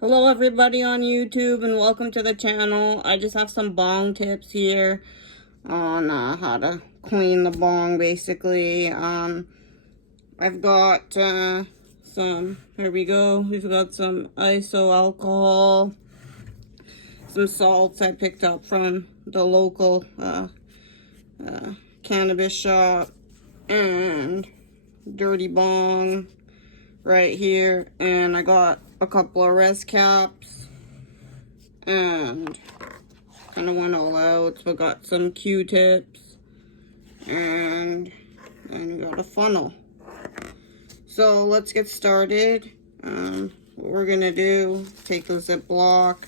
Hello everybody on YouTube and welcome to the channel. I just have some bong tips here on how to clean the bong basically. I've got some, here we go, we've got some iso alcohol, some salts I picked up from the local cannabis shop, and dirty bong right here, and I got a couple of res caps and kind of went all out. So I got some Q-tips and then you got a funnel. So let's get started. What we're gonna do, take the Ziploc,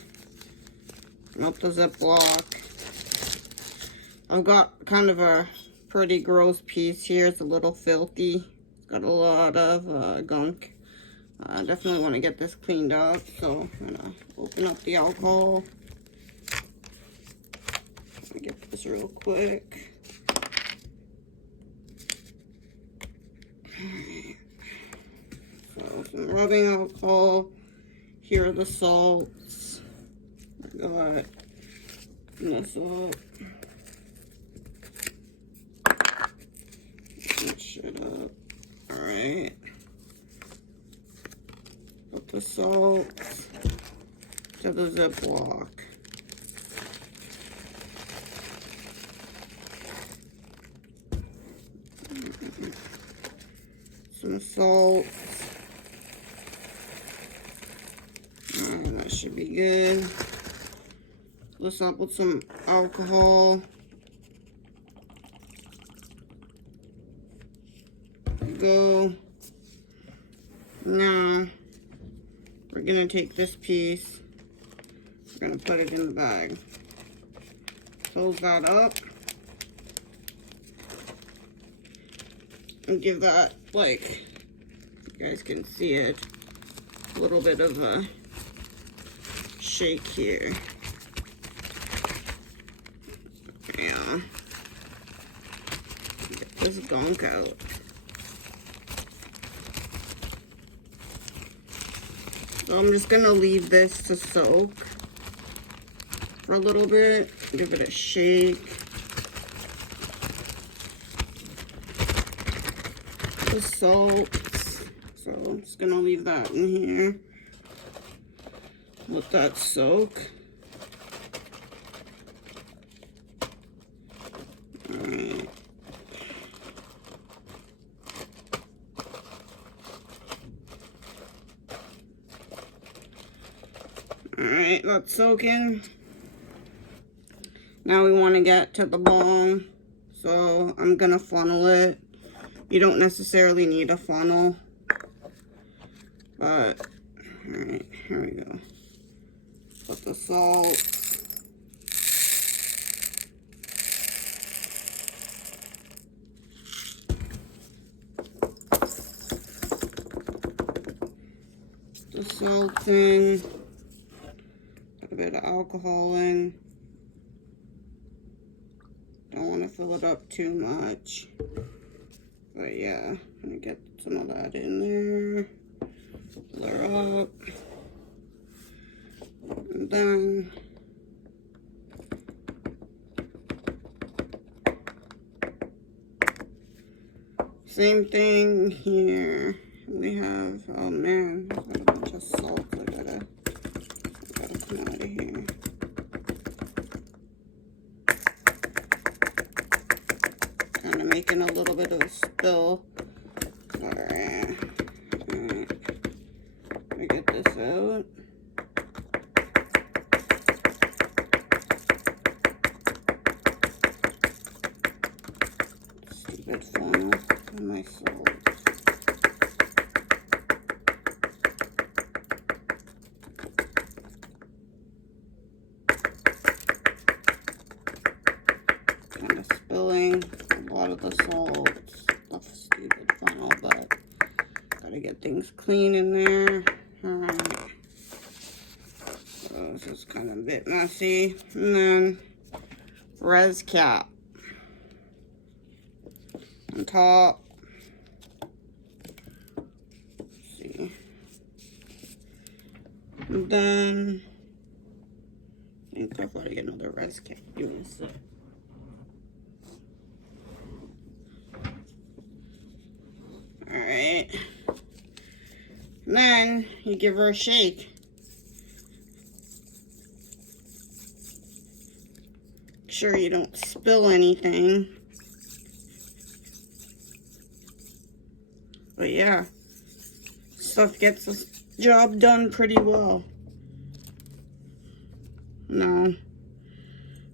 up the Ziploc. I've got kind of a pretty gross piece here. It's a little filthy. It's got a lot of gunk. I definitely want to get this cleaned up, so I'm gonna open up the alcohol. Let me get this real quick. So some rubbing alcohol. Here are the salts. I got this up. That shit up. Alright. Put the salt to the Ziploc. Some salt. Alright, that should be good. Let's up with some alcohol. Go. Now, we're gonna take this piece, we're gonna put it in the bag. Close that up. And give that, like, you guys can see it, a little bit of a shake here. Yeah. Get this gunk out. So I'm just gonna leave this to soak for a little bit, give it a shake. The salt, so I'm just gonna leave that in here. Let that soak. Alright. Alright, that's soaking. Now we want to get to the bong, so I'm gonna funnel it. You don't necessarily need a funnel, but alright, here we go. Put the salt. The salt in. Put a bit of alcohol in. Don't want to fill it up too much. But yeah, I'm gonna get some of that in there. Blur up. And then same thing here. We have, oh man, I've got a bunch of salt. I gotta come out of here. Kind of making a little bit of a spill. Alright. Let me get this out. Stupid funnel and my salt. Kind of spilling a lot of the salt. That's a stupid funnel, but gotta get things clean in there. Alright. So this is kind of a bit messy. And then res cap on top. Let's see. And then I think I've got to get another res cap. Doing this. Alright. And then you give her a shake. Make sure you don't spill anything. But yeah, stuff gets the job done pretty well. Now,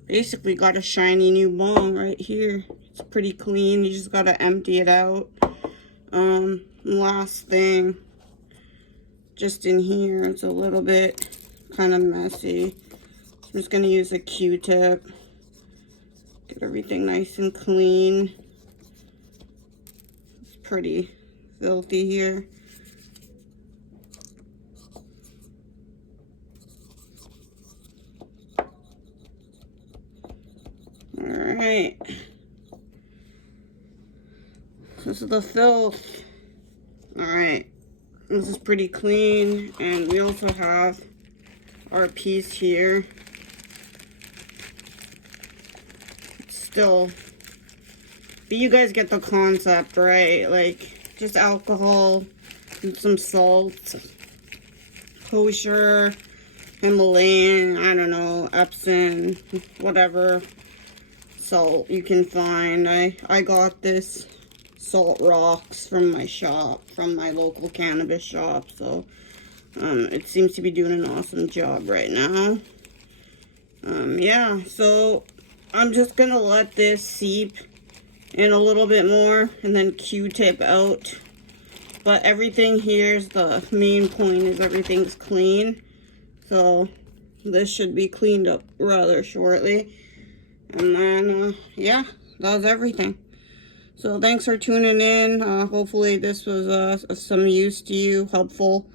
basically got a shiny new bong right here. It's pretty clean. You just gotta empty it out. Last thing, just in here, it's a little bit kind of messy. I'm just gonna use a Q-tip. Get everything nice and clean. It's pretty filthy here. Alright. This is the filth. Alright. This is pretty clean. And we also have our piece here. It's still, but you guys get the concept, right? Like, just alcohol and some salt. Kosher, Himalayan, I don't know, Epsom, whatever salt you can find. I got this salt rocks from my shop, from my local cannabis shop, so it seems to be doing an awesome job right now. Yeah, so I'm just gonna let this seep in a little bit more and then Q-tip out. But everything here's the main point, is everything's clean. So this should be cleaned up rather shortly. And then, yeah, that was everything. So thanks for tuning in. Hopefully this was some use to you, helpful.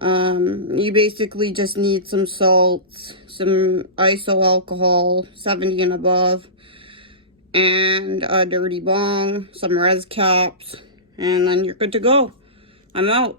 You basically just need some salts, some iso alcohol, 70 and above, and a dirty bong, some res caps, and then you're good to go. I'm out.